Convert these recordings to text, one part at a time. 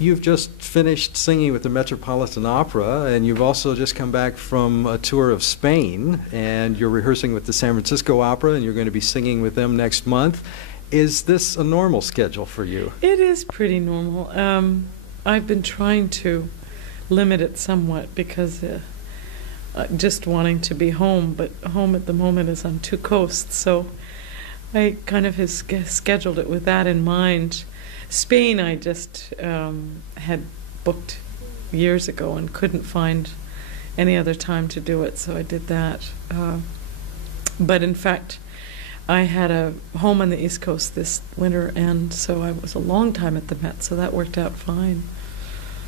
You've just finished singing with the Metropolitan Opera, and you've also just come back from a tour of Spain, and you're rehearsing with the San Francisco Opera, and you're going to be singing with them next month. Is this a normal schedule for you? It is pretty normal. I've been trying to limit it somewhat because just wanting to be home, but home at the moment is on two coasts, so I kind of have scheduled it with that in mind. Spain I just had booked years ago and couldn't find any other time to do it, so I did that. But in fact, I had a home on the East Coast this winter, and so I was a long time at the Met, so that worked out fine.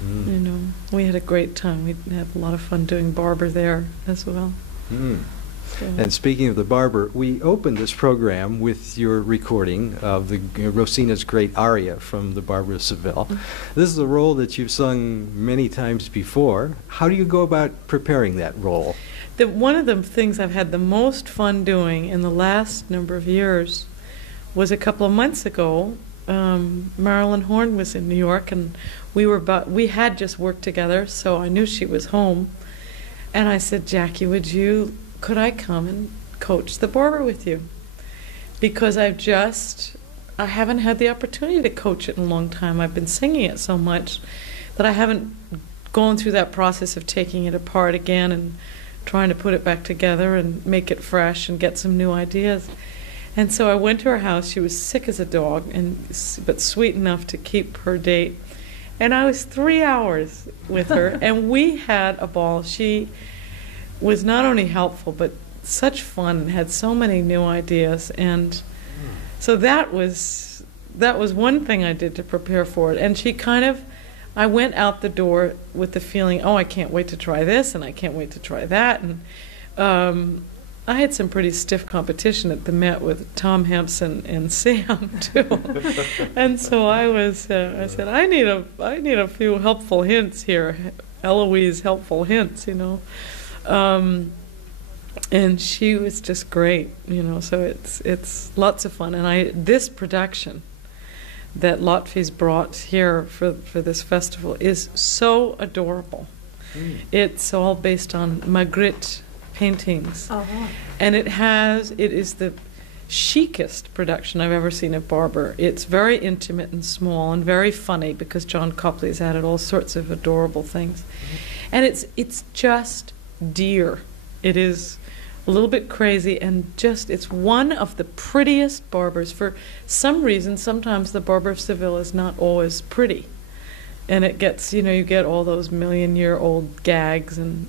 You know, we had a great time. We had a lot of fun doing Barber there as well. So. And speaking of the Barber, we opened this program with your recording of the Rossini's great aria from the Barber of Seville. This is a role that you've sung many times before. How do you go about preparing that role? One of the things I've had the most fun doing in the last number of years was a couple of months ago. Marilyn Horne was in New York, and we had just worked together, so I knew she was home. And I said, Jackie, could I come and coach the Barber with you? Because I haven't had the opportunity to coach it in a long time. I've been singing it so much that I haven't gone through that process of taking it apart again and trying to put it back together and make it fresh and get some new ideas. And so I went to her house. She was sick as a dog, but sweet enough to keep her date. And I was 3 hours with her, and we had a ball. She was not only helpful, but such fun, and had so many new ideas. And so that was one thing I did to prepare for it. And I went out the door with the feeling, I can't wait to try this, and I can't wait to try that. And I had some pretty stiff competition at the Met with Tom Hampson and Sam too. And so I said, I need a few helpful hints here, Eloise helpful hints, you know. And she was just great, you know. So it's lots of fun. And this production that Lotfie's brought here for this festival is so adorable. It's all based on Magritte paintings, and it is the chicest production I've ever seen of Barber. It's very intimate and small and very funny because John Copley's added all sorts of adorable things, and it's just dear. It is a little bit crazy, and it's one of the prettiest Barbers. For some reason, sometimes the Barber of Seville is not always pretty, and it gets, you get all those million-year-old gags, and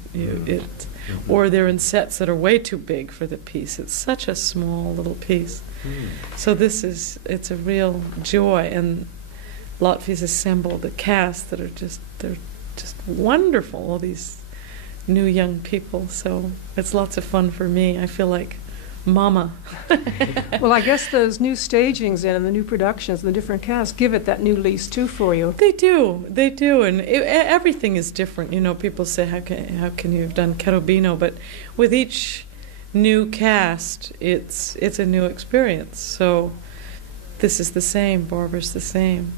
or they're in sets that are way too big for the piece. It's such a small little piece. So it's a real joy, and Lotfie's assembled a cast that they're just wonderful, all these new young people, so it's lots of fun for me. I feel like mama. Well, I guess those new stagings and the new productions, the different casts, give it that new lease too for you. They do, and everything is different. People say, how can you have done Cherubino? But with each new cast, it's a new experience. So this is the same, Barber's the same.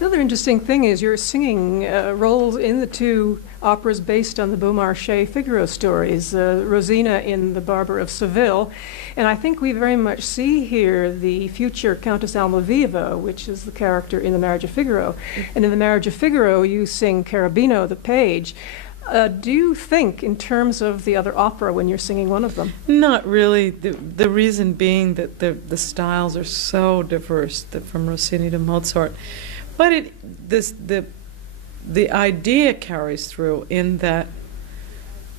Another interesting thing is you're singing roles in the two operas based on the Beaumarchais Figaro stories, Rosina in The Barber of Seville, and I think we very much see here the future Countess Almaviva, which is the character in The Marriage of Figaro. And in The Marriage of Figaro, you sing Cherubino, the page. Do you think in terms of the other opera when you're singing one of them? Not really. The reason being that the styles are so diverse, from Rossini to Mozart. But the idea carries through in that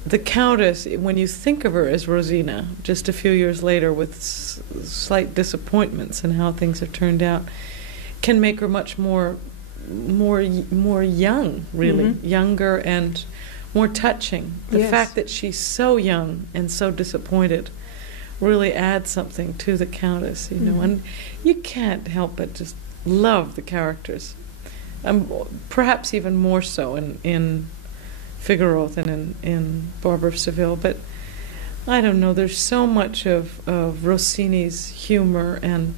the Countess, when you think of her as Rosina, just a few years later with slight disappointments in how things have turned out, can make her much more young, really, younger and more touching. The fact that she's so young and so disappointed really adds something to the Countess, and you can't help but just love the characters, perhaps even more so in Figaro than in Barber of Seville. But I don't know, there's so much of Rossini's humor and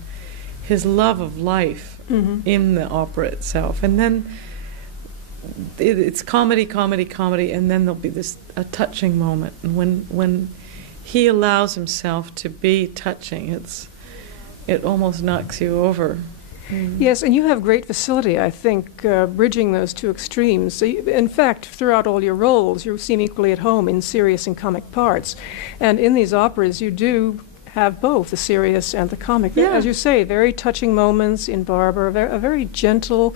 his love of life in the opera itself. And then it's comedy, comedy, comedy, and then there'll be a touching moment. And when he allows himself to be touching, it almost knocks you over. Yes, and you have great facility, I think, bridging those two extremes. So in fact, throughout all your roles, you seem equally at home in serious and comic parts. And in these operas, you do have both the serious and the comic. Yeah. As you say, very touching moments in Barbara, a very gentle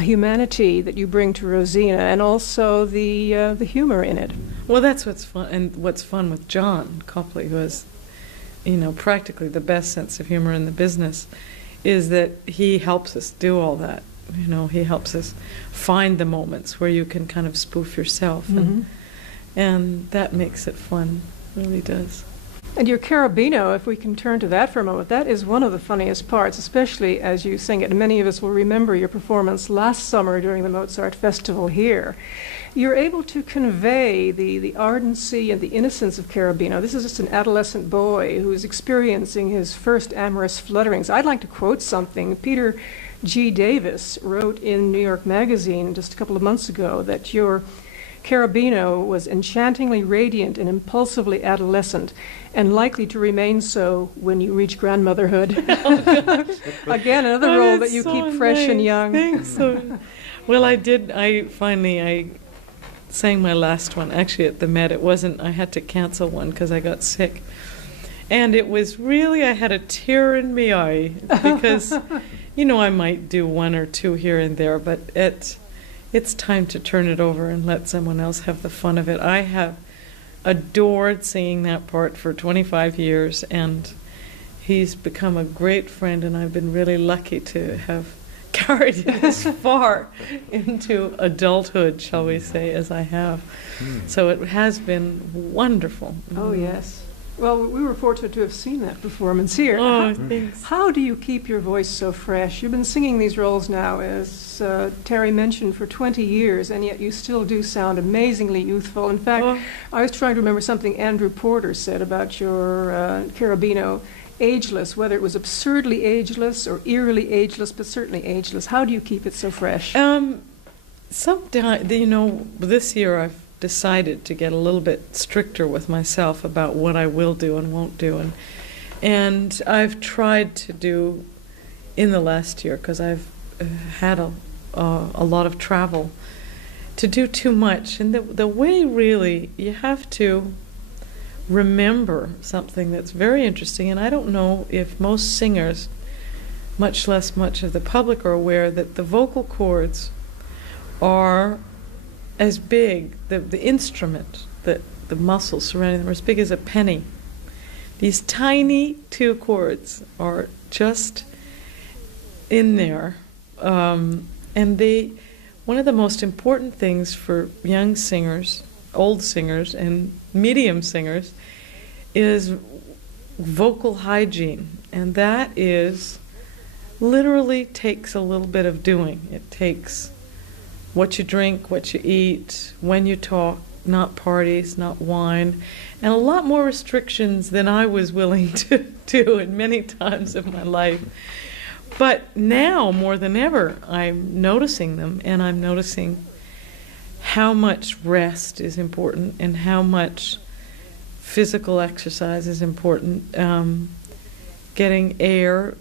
humanity that you bring to Rosina, and also the humor in it. Well, that's what's fun, and what's fun with John Copley, who has, practically the best sense of humor in the business, is that he helps us do all that. He helps us find the moments where you can kind of spoof yourself, and that makes it fun, really does. And your Carabino, if we can turn to that for a moment, that is one of the funniest parts, especially as you sing it. And many of us will remember your performance last summer during the Mozart Festival here. You're able to convey the ardency and the innocence of Carabino. This is just an adolescent boy who is experiencing his first amorous flutterings. I'd like to quote something. Peter G. Davis wrote in New York Magazine just a couple of months ago that your Carabino was enchantingly radiant and impulsively adolescent, and likely to remain so when you reach grandmotherhood. Again, another role that you keep fresh and young. Thanks. Well, I sang my last one, actually at the Met. I had to cancel one because I got sick. And it was really, I had a tear in my eye because, I might do one or two here and there, but it's time to turn it over and let someone else have the fun of it. I have adored singing that part for 25 years, and he's become a great friend, and I've been really lucky to have carried it as far into adulthood, shall we say, as I have. So it has been wonderful. Oh, yes. Well, we were fortunate to have seen that performance here. Oh, thanks. How do you keep your voice so fresh? You've been singing these roles now, as Terry mentioned, for 20 years, and yet you still do sound amazingly youthful. In fact, I was trying to remember something Andrew Porter said about your Carabino, ageless, whether it was absurdly ageless or eerily ageless, but certainly ageless. How do you keep it so fresh? Sometimes, this year I've decided to get a little bit stricter with myself about what I will do and won't do, and I've tried to do in the last year, because I've had a lot of travel, to do too much. And the way, really, you have to remember something that's very interesting, and I don't know if most singers, much less much of the public, are aware that the vocal cords are as big, the instrument, the muscles surrounding them are as big as a penny. These tiny two chords are just in there. And one of the most important things for young singers, old singers, and medium singers is vocal hygiene. And that literally takes a little bit of doing. It takes what you drink, what you eat, when you talk, not parties, not wine, and a lot more restrictions than I was willing to do in many times of my life. But now, more than ever, I'm noticing them, and I'm noticing how much rest is important and how much physical exercise is important. Getting air,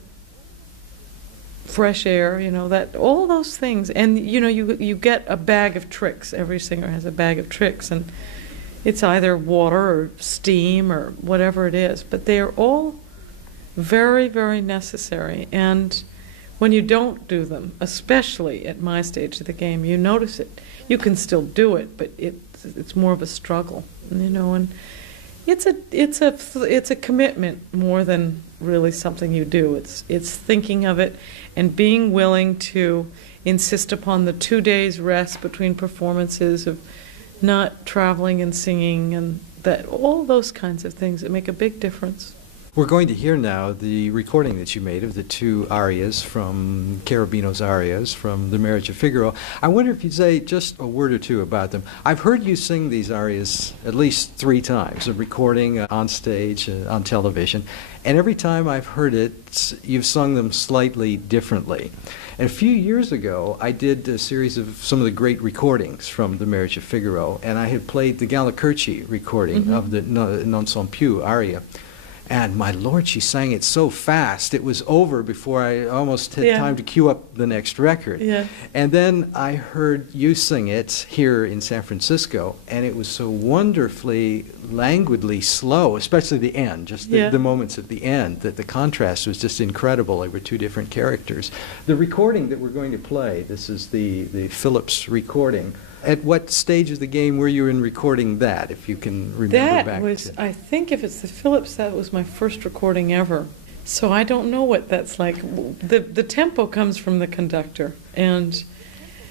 fresh air, that all those things. And you get a bag of tricks. Every singer has a bag of tricks, and it's either water or steam or whatever it is, but they are all very, very necessary. And when you don't do them, especially at my stage of the game, you notice it. You can still do it, but it's more of a struggle, and it's a commitment more than really something you do. It's thinking of it and being willing to insist upon the 2 days rest between performances, of not traveling and singing, and that all those kinds of things that make a big difference. We're going to hear now the recording that you made of the two arias from Cherubino's arias from The Marriage of Figaro. I wonder if you'd say just a word or two about them. I've heard you sing these arias at least 3 times, a recording on stage, on television, and every time I've heard it, you've sung them slightly differently. And a few years ago, I did a series of some of the great recordings from The Marriage of Figaro, and I had played the Galli-Curci recording of the Non Son Più aria. And my Lord, she sang it so fast, it was over before I almost had time to cue up the next record. Yeah. And then I heard you sing it here in San Francisco, and it was so wonderfully, languidly slow, especially the end, just the moments at the end, that the contrast was just incredible. They were 2 different characters. The recording that we're going to play, this is the Phillips recording. At what stage of the game were you in recording that, if you can remember back? That was, I think if it's the Phillips, that was my first recording ever. So I don't know what that's like. The tempo comes from the conductor. And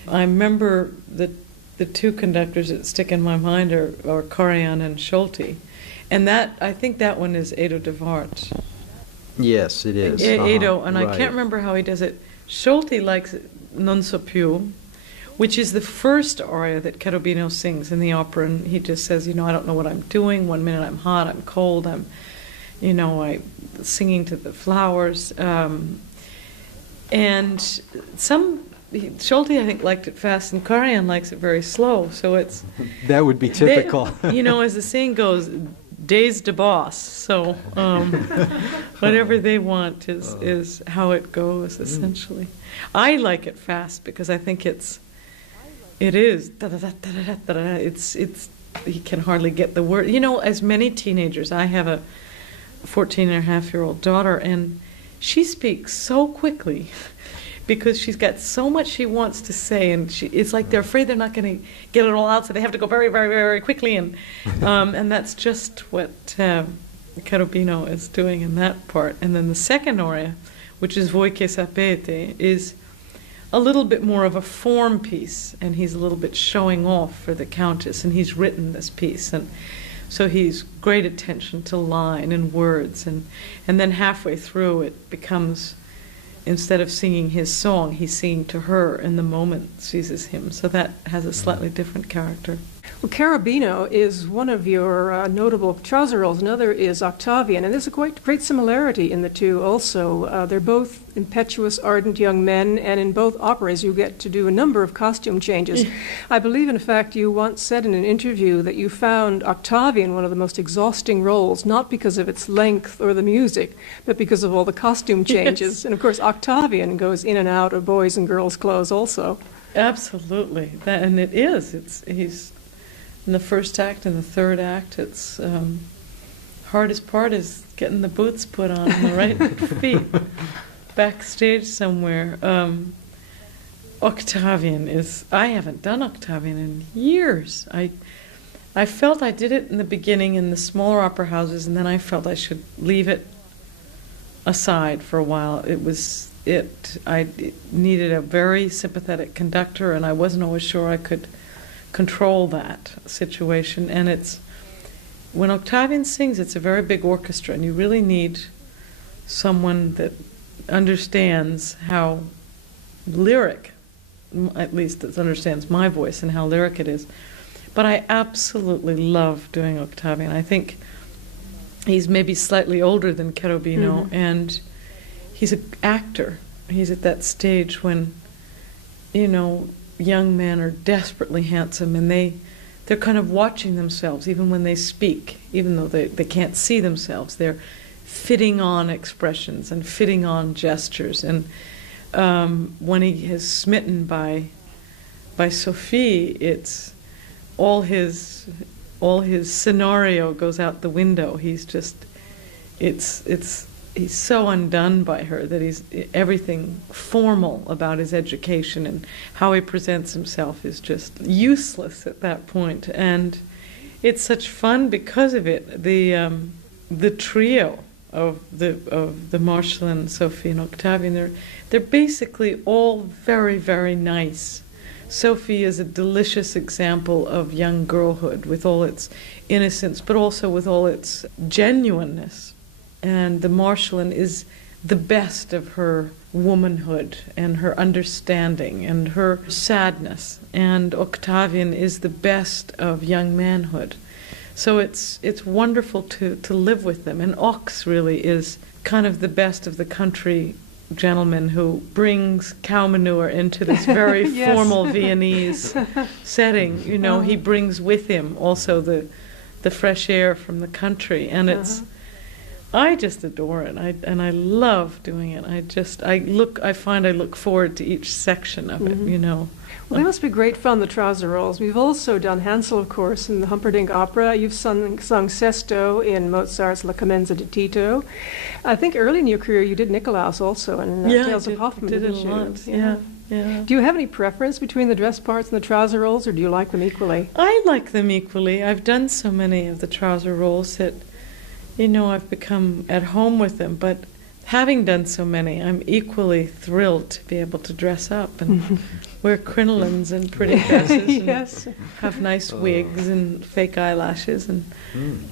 I remember the 2 conductors that stick in my mind are Karajan and Schulte. And that, I think that one is Edo de Wart. Yes, it is. Edo, and right. I can't remember how he does it. Schulte likes Non so più, which is the first aria that Cherubino sings in the opera, and he just says, I don't know what I'm doing. One minute I'm hot, I'm cold, I'm singing to the flowers. And Schulte, I think, liked it fast, and Karajan likes it very slow, so it's... That would be typical. As the saying goes, days de boss, so whatever they want is how it goes, essentially. I like it fast because I think it is it's he can hardly get the word. As many teenagers, I have a 14-and-a-half-year-old daughter, and she speaks so quickly because she's got so much she wants to say, and it's like they're afraid they're not going to get it all out, so they have to go very, very, very quickly, and that's just what Cherubino is doing in that part. And then the second aria, which is Voi che sapete, is a little bit more of a form piece, and he's a little bit showing off for the Countess, and he's written this piece, and so he's great attention to line and words, and then halfway through it becomes, instead of singing his song, he's singing to her in the moment seizes him, so that has a slightly different character. Well, Cherubino is one of your notable trouser roles. Another is Octavian, and there's a great similarity in the 2 also. They're both impetuous, ardent young men, and in both operas you get to do a number of costume changes. I believe, in fact, you once said in an interview that you found Octavian one of the most exhausting roles, not because of its length or the music, but because of all the costume changes. Yes. And, of course, Octavian goes in and out of boys' and girls' clothes also. Absolutely. And it is. He's... in the first act and the third act, it's hardest part is getting the boots put on the right feet backstage somewhere. Octavian is... I haven't done Octavian in years. I felt I did it in the beginning in the smaller opera houses, and then I felt I should leave it aside for a while. I needed a very sympathetic conductor, and I wasn't always sure I could control that situation. And when Octavian sings, it's a very big orchestra, and you really need someone that understands how lyric, at least that understands my voice and how lyric it is. But I absolutely love doing Octavian. I think he's maybe slightly older than Cherubino, and he's an actor. He's at that stage when, young men are desperately handsome, and they're kind of watching themselves, even when they speak, even though they can't see themselves. They're fitting on expressions and fitting on gestures. And when he is smitten by Sophie, it's all his scenario goes out the window. He's just he's so undone by her that he's everything formal about his education and how he presents himself is just useless at that point. And it's such fun because of it. The trio of the Marshall, Sophie, and Octavian, they're basically all very, very nice. Sophie is a delicious example of young girlhood with all its innocence, but also with all its genuineness. and the Marschallin is the best of her womanhood and her understanding and her sadness, and Octavian is the best of young manhood. So it's wonderful to live with them. And Ox really is kind of the best of the country gentleman who brings cow manure into this very Yes. formal Viennese setting. You know, he brings with him also the fresh air from the country, and it's I just adore it. I love doing it. I find I look forward to each section of it, you know. Well, they must be great fun, the trouser rolls. We've also done Hansel, of course, in the Humperdinck Opera. You've sung Sesto in Mozart's La Clemenza di Tito. I think early in your career you did Nikolaus also in Tales of Hoffmann, did it didn't a you? lot. Yeah. Do you have any preference between the dress parts and the trouser rolls, or do you like them equally? I like them equally. I've done so many of the trouser rolls that, you know, I've become at home with them. But having done so many, I'm equally thrilled to be able to dress up and wear crinolines and pretty dresses Yes. and have nice wigs and fake eyelashes. And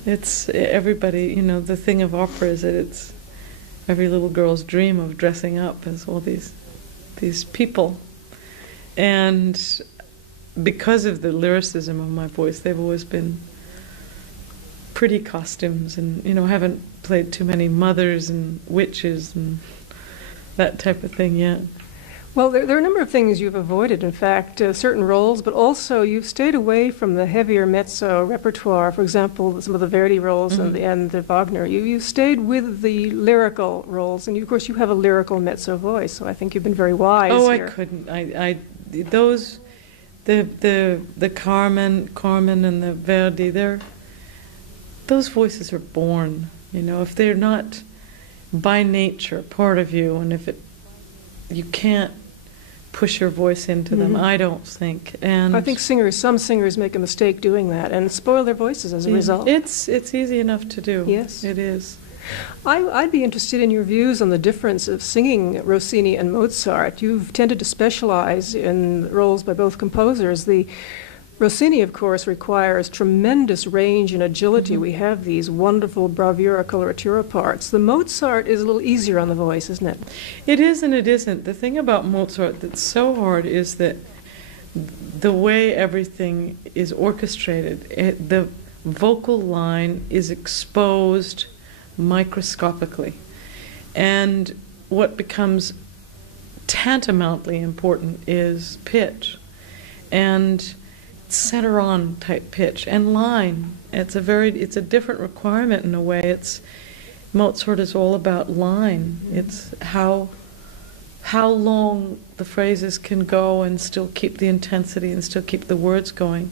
it's everybody, you know, the thing of opera is that it's every little girl's dream of dressing up as all these people. And because of the lyricism of my voice, they've always been pretty costumes, and, you know, haven't played too many mothers and witches and that type of thing yet. Well, there are a number of things you've avoided, in fact, certain roles, but also you've stayed away from the heavier mezzo repertoire. For example, some of the Verdi roles and the Wagner. You've stayed with the lyrical roles, and of course you have a lyrical mezzo voice, so I think you've been very wise here. I couldn't. The Carmen and the Verdi, those voices are born, you know. If they're not by nature part of you, and you can't push your voice into them, I don't think. And I think some singers make a mistake doing that and spoil their voices as a result. It's easy enough to do. Yes. It is. I'd be interested in your views on the difference of singing Rossini and Mozart. You've tended to specialize in roles by both composers. The Rossini, of course, requires tremendous range and agility. We have these wonderful bravura coloratura parts. The Mozart is a little easier on the voice, isn't it? It is and it isn't. The thing about Mozart that's so hard is that the way everything is orchestrated, the vocal line is exposed microscopically. And what becomes tantamountly important is pitch. And center-on type pitch and line. It's a different requirement in a way. Mozart is all about line. It's how long the phrases can go and still keep the intensity and still keep the words going.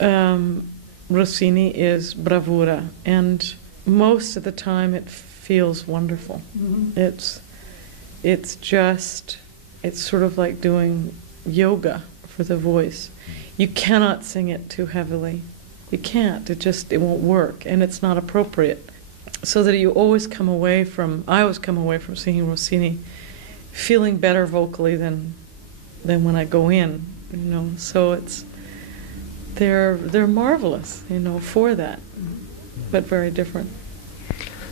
Rossini is bravura, and most of the time it feels wonderful. It's sort of like doing yoga for the voice. You cannot sing it too heavily. You can't. It won't work, and it's not appropriate. So that I always come away from singing Rossini feeling better vocally than when I go in, you know. So they're marvelous, you know, for that, but very different.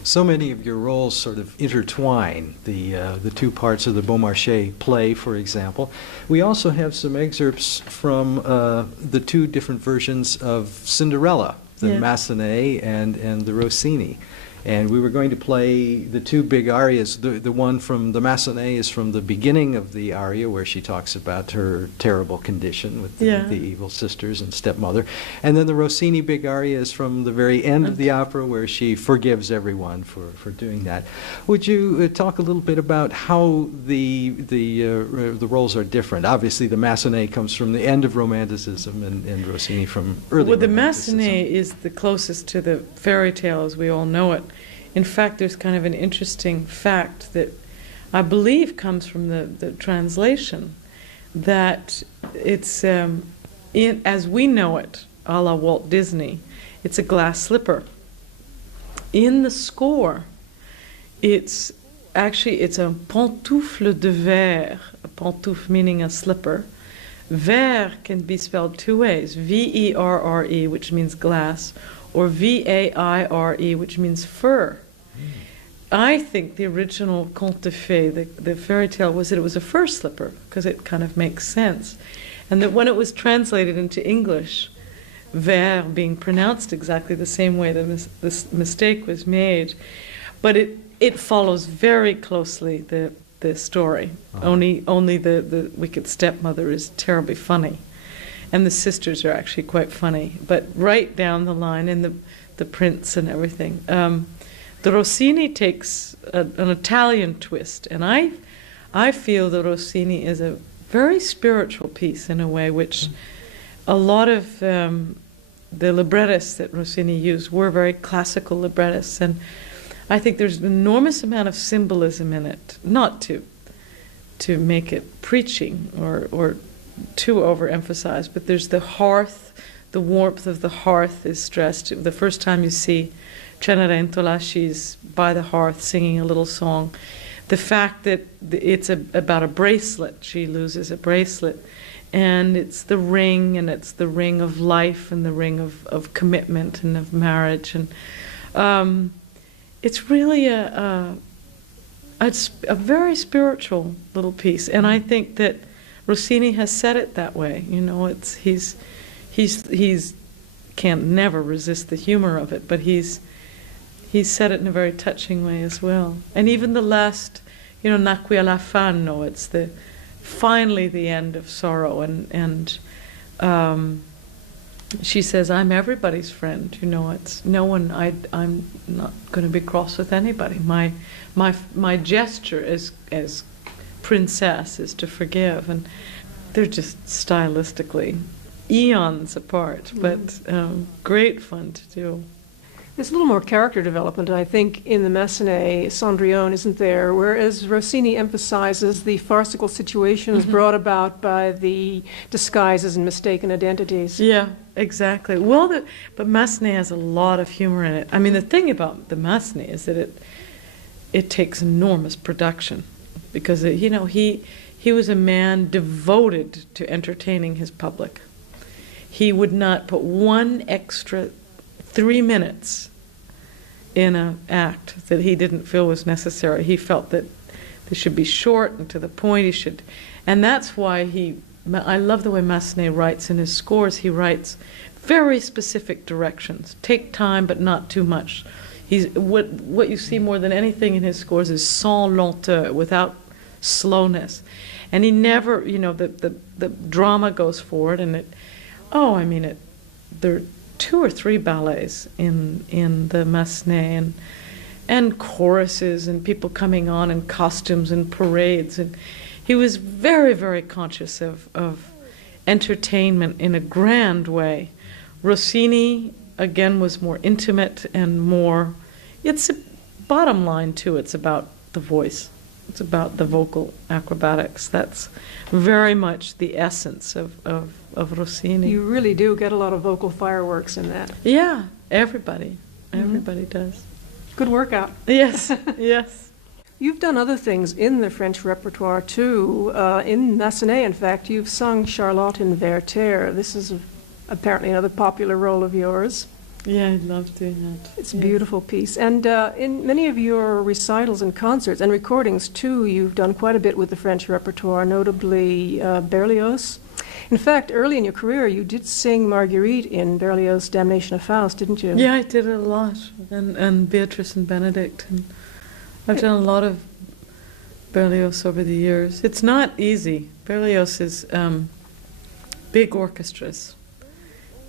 So many of your roles sort of intertwine, the two parts of the Beaumarchais play, for example. We also have some excerpts from the two different versions of Cinderella, the Massenet and the Rossini. And we were going to play the two big arias. The one from the Massenet is from the beginning of the aria, where she talks about her terrible condition with the evil sisters and stepmother. And then the Rossini big aria is from the very end of the opera, where she forgives everyone for doing that. Would you talk a little bit about how the roles are different? Obviously, the Massenet comes from the end of Romanticism, and Rossini from early Well, the Romanticism. Massenet is the closest to the fairy tale as we all know it. In fact, there's kind of an interesting fact that I believe comes from the translation, that it's, as we know it, a la Walt Disney, it's a glass slipper. In the score, it's a pantoufle de verre, a pantoufle meaning a slipper. Verre can be spelled two ways, V-E-R-R-E, which means glass, or V-A-I-R-E, which means fur. I think the original conte de fées, the fairy tale, was that it was a fur slipper, because it kind of makes sense. And that when it was translated into English, ver being pronounced exactly the same way that this mistake was made, but it follows very closely the story. Only the wicked stepmother is terribly funny, and the sisters are actually quite funny. But right down the line, and the prince and everything. The Rossini takes an Italian twist, and I feel that Rossini is a very spiritual piece in a way, which a lot of the librettists that Rossini used were very classical librettists, and I think there's an enormous amount of symbolism in it, not to make it preaching or too overemphasized, but there's the hearth, the warmth of the hearth is stressed. The first time you see Cenerentola, she's by the hearth singing a little song. The fact that it's about a bracelet, she loses a bracelet, and it's the ring, and it's the ring of life and the ring of commitment and of marriage, and it's really it's a very spiritual little piece, and I think that Rossini has said it that way. You know, he's can't never resist the humor of it, but he's said it in a very touching way as well. And even the last, Nacque l'affanno, it's finally the end of sorrow, and she says, I'm everybody's friend. It's no one. I'm not going to be cross with anybody. My gesture as princess is to forgive, and they're just stylistically eons apart, but great fun to do. There's a little more character development, I think, in the Massenet, Cendrillon, isn't there? Whereas Rossini emphasizes the farcical situations brought about by the disguises and mistaken identities. Yeah, exactly. Well, but Massenet has a lot of humor in it. I mean, the thing about the Massenet is that it takes enormous production, because he was a man devoted to entertaining his public. He would not put one extra 3 minutes in an act that he didn't feel was necessary. He felt that they should be short and to the point. And that's why I love the way Massenet writes in his scores. He writes very specific directions. Take time, but not too much. What you see more than anything in his scores is sans lenteur, without slowness. And he never, the drama goes forward, and there are 2 or 3 ballets in the Massenet, and choruses and people coming on in costumes and parades, and he was very, very conscious of entertainment in a grand way. Rossini again was more intimate and more. It's a bottom line too. It's about the voice. It's about the vocal acrobatics. That's very much the essence of Rossini. You really do get a lot of vocal fireworks in that. Yeah, everybody does. Good workout. Yes, yes. You've done other things in the French repertoire too. In Massenet, in fact, you've sung Charlotte in Werther. This is apparently another popular role of yours. Yeah, I love doing that. It's a beautiful piece. And in many of your recitals and concerts and recordings, too, you've done quite a bit with the French repertoire, notably Berlioz. In fact, early in your career, you did sing Marguerite in Berlioz's Damnation of Faust, didn't you? Yeah, I did it a lot. And Beatrice and Benedict. And I've done a lot of Berlioz over the years. It's not easy. Berlioz is big orchestras.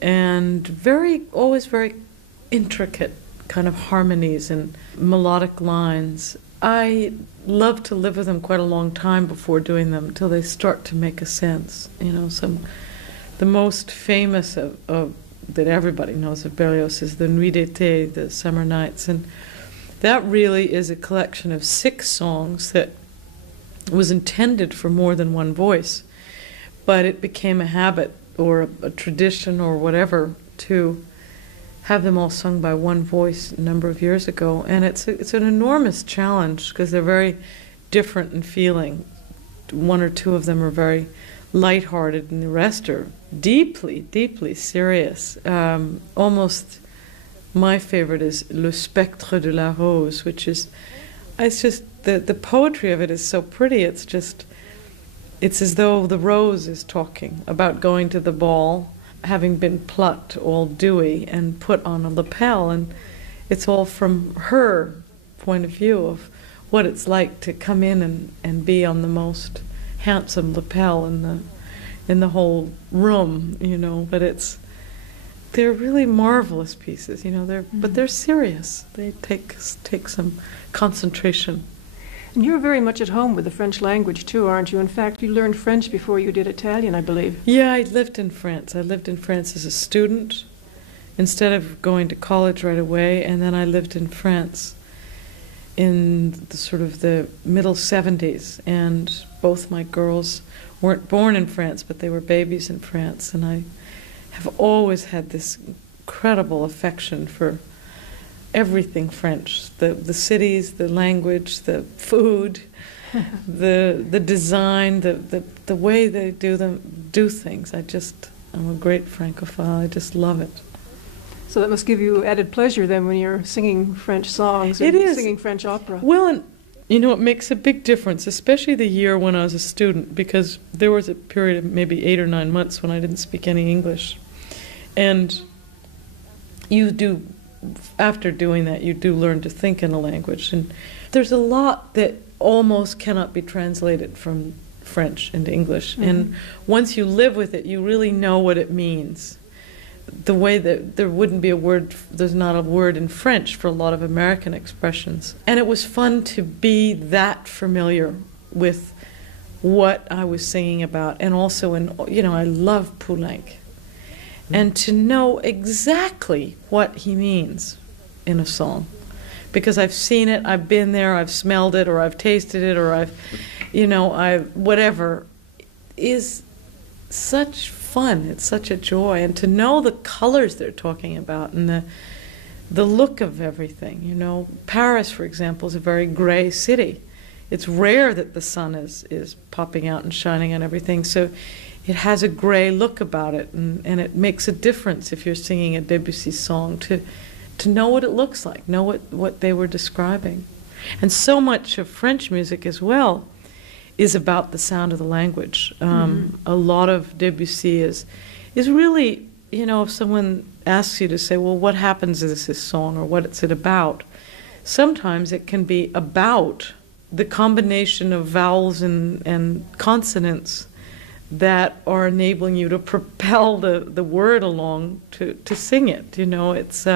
And always very intricate kind of harmonies and melodic lines. I love to live with them quite a long time before doing them, until they start to make a sense. The most famous of that everybody knows of Berlioz is the Nuit d'été, the Summer Nights, and that really is a collection of 6 songs that was intended for more than one voice, but it became a habit or a tradition or whatever to have them all sung by one voice a number of years ago. And it's an enormous challenge, because they're very different in feeling. 1 or 2 of them are very lighthearted, and the rest are deeply, deeply serious. Almost my favorite is Le Spectre de la Rose, which is it's just the poetry of it is so pretty. It's as though the rose is talking about going to the ball, having been plucked all dewy and put on a lapel, and it's all from her point of view of what it's like to come in and be on the most handsome lapel in the whole room, but they're really marvelous pieces, but they're serious. They take some concentration. And you're very much at home with the French language too, aren't you? In fact, you learned French before you did Italian, I believe. Yeah, I lived in France. I lived in France as a student instead of going to college right away, and then I lived in France in the sort of the middle 70s, and both my girls weren't born in France, but they were babies in France, and I have always had this incredible affection for everything French, the cities, the language, the food, the design, the way they do things. I'm a great Francophile. I just love it. So that must give you added pleasure then when you're singing French songs and singing French opera. Well, and it makes a big difference, especially the year when I was a student, because there was a period of maybe 8 or 9 months when I didn't speak any English. And after doing that, you do learn to think in a language. And there's a lot that almost cannot be translated from French into English. Mm-hmm. And once you live with it, you really know what it means. The way that there wouldn't be there's not a word in French for a lot of American expressions. And it was fun to be that familiar with what I was singing about. And also, I love Poulenc. And to know exactly what he means in a song. Because I've seen it, I've been there, I've smelled it, or I've tasted it, or whatever, is such fun. It's such a joy. And to know the colors they're talking about and the look of everything. Paris, for example, is a very gray city. It's rare that the sun is popping out and shining on everything. So it has a gray look about it, and it makes a difference if you're singing a Debussy song to know what it looks like, know what they were describing. And so much of French music as well is about the sound of the language. A lot of Debussy is really, if someone asks you to say, well, what happens in this song, or what is it about? Sometimes it can be about the combination of vowels and consonants that are enabling you to propel the word along to sing it. It's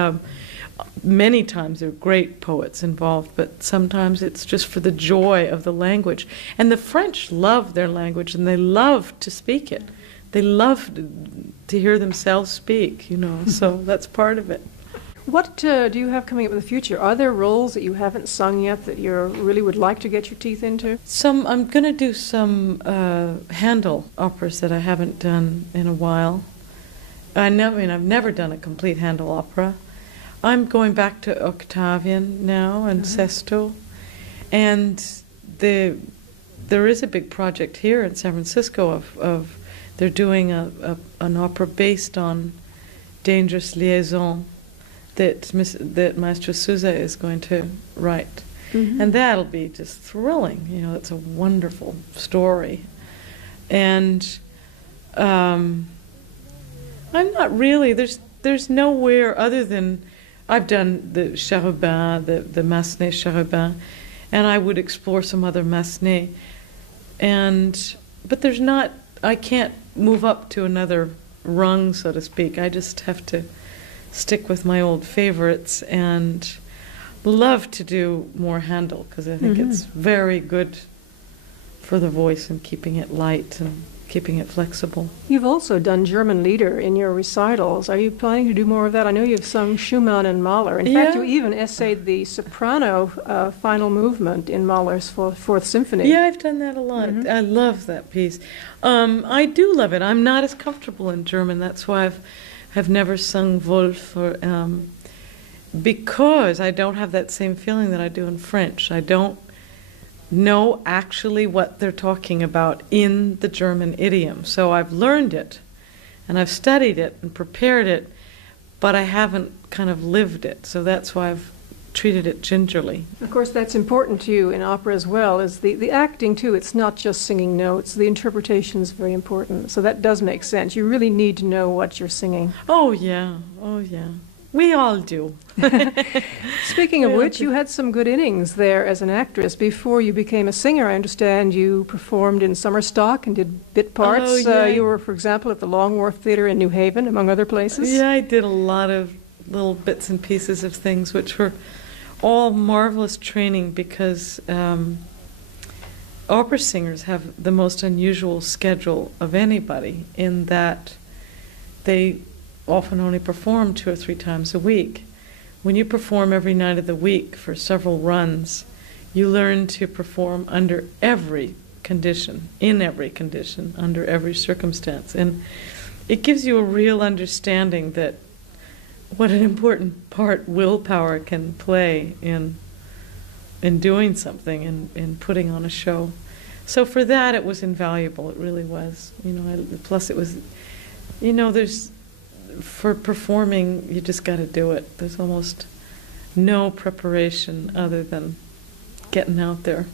many times there are great poets involved, but sometimes it's just for the joy of the language. And the French love their language, and they love to speak it. They love to hear themselves speak, so that's part of it. What do you have coming up in the future? Are there roles that you haven't sung yet that you really would like to get your teeth into? I'm going to do some Handel operas that I haven't done in a while. I've never done a complete Handel opera. I'm going back to Octavian now and Sesto. And there is a big project here in San Francisco of they're doing an opera based on Dangerous Liaison that Maestro Sousa is going to write. Mm-hmm. And that'll be just thrilling. It's a wonderful story. And I'm not really, there's nowhere other than, I've done the Cherubin, the Massenet Cherubin, and I would explore some other Massenet. But there's not, I can't move up to another rung, so to speak. I just have to stick with my old favorites, and love to do more Handel, because I think it's very good for the voice and keeping it light and keeping it flexible. You've also done German Lieder in your recitals. Are you planning to do more of that? I know you've sung Schumann and Mahler. In fact, you even essayed the soprano final movement in Mahler's Fourth Symphony. Yeah, I've done that a lot. I love that piece. I do love it. I'm not as comfortable in German. That's why I've never sung Wolf, because I don't have that same feeling that I do in French. I don't know actually what they're talking about in the German idiom. So I've learned it, and I've studied it and prepared it, but I haven't kind of lived it. So that's why I've treated it gingerly. Of course, that's important to you in opera as well, is the acting too. It's not just singing notes. The interpretation is very important. So that does make sense. You really need to know what you're singing. Oh, yeah. Oh, yeah. We all do. Speaking of which, you had some good innings there as an actress. Before you became a singer, I understand you performed in summer stock and did bit parts. Oh, yeah. You were, for example, at the Long Wharf Theatre in New Haven, among other places. Yeah, I did a lot of little bits and pieces of things, which were all marvelous training, because opera singers have the most unusual schedule of anybody, in that they often only perform 2 or 3 times a week. When you perform every night of the week for several runs, you learn to perform under every condition, in every condition, under every circumstance. And it gives you a real understanding that what an important part willpower can play in doing something, in putting on a show. So for that, it was invaluable. It really was. Plus it was, there's, for performing, you just got to do it. There's almost no preparation other than getting out there.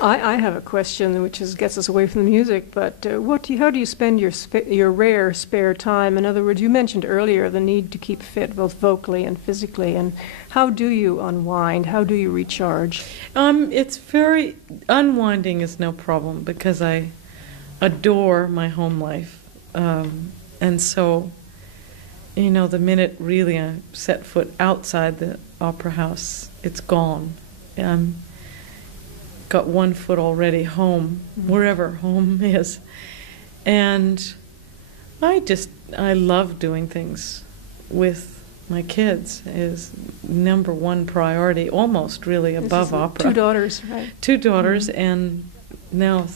I have a question which gets us away from the music, but how do you spend your rare spare time? In other words, you mentioned earlier the need to keep fit, both vocally and physically, and how do you unwind? How do you recharge? Unwinding is no problem, because I adore my home life, and so, the minute really I set foot outside the opera house, it's gone. Got one foot already home, wherever home is. And I love doing things with my kids. Is number one priority, almost really above opera. 2 daughters, right? 2 daughters, and now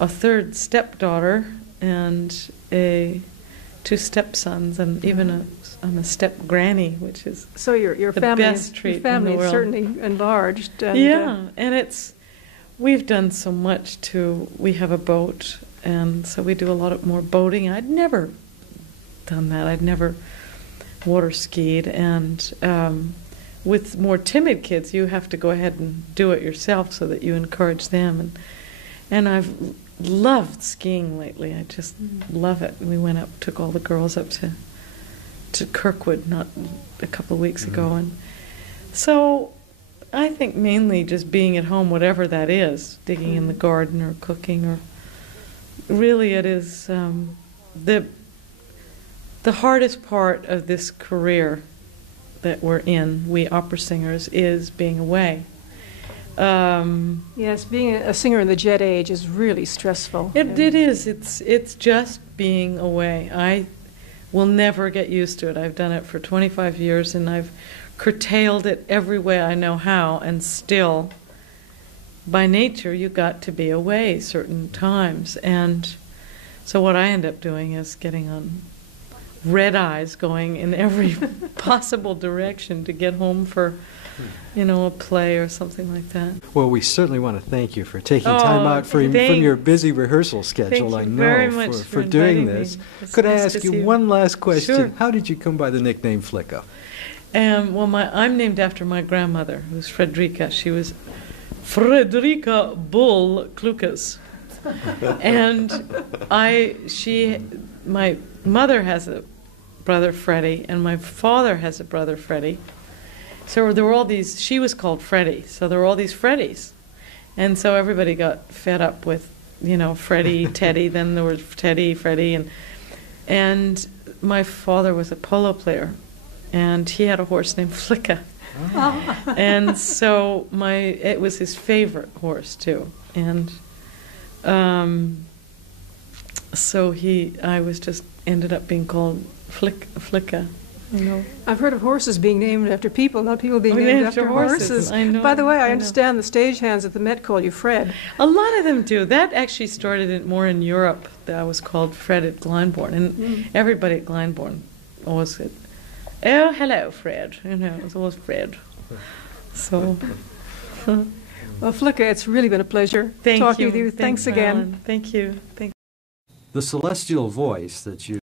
a 3rd stepdaughter, and 2 stepsons, and even I'm a step granny, which is so your the family best treat your family in the is world. certainly enlarged. And, and we've done so much we have a boat, and so we do a lot more boating. I'd never done that. I'd never water skied, and with more timid kids, you have to go ahead and do it yourself so that you encourage them. And I've loved skiing lately. I just love it. We took all the girls up to Kirkwood not a couple of weeks ago, and so I think mainly just being at home, whatever that is, digging in the garden or cooking, or really it is the hardest part of this career that we're in, we opera singers, is being away. Yes, being a singer in the jet age is really stressful. It is. It's just being away. I will never get used to it. I've done it for 25 years, and I've curtailed it every way I know how, and still, by nature, you got to be away certain times. And so what I end up doing is getting on red eyes, going in every possible direction to get home for a play or something like that. Well, we certainly want to thank you for taking time out from your busy rehearsal schedule. Thank you very much for doing this. Could I ask you one last question? Sure. How did you come by the nickname Flicka? I'm named after my grandmother, who's Frederica. She was Frederica Bull Klukas. And my mother has a brother Freddie, and my father has a brother Freddie. So there were all these, she was called Freddie, so there were all these Freddies. And so everybody got fed up with, Freddie, Teddy, then there was Teddy, Freddie, and my father was a polo player, and he had a horse named Flicka. Oh. And so it was his favorite horse too. And so I was just ended up being called Flicka. I've heard of horses being named after people, not people being named after horses. I know. By the way, I understand the stagehands at the Met call you Fred. A lot of them do. That actually started more in Europe. I was called Fred at Glyndebourne, and everybody at Glyndebourne always said, "Oh, hello, Fred." It was always Fred. So. Well, Flicka, it's really been a pleasure talking with you. Thanks again. Marilyn. Thank you. The celestial voice that you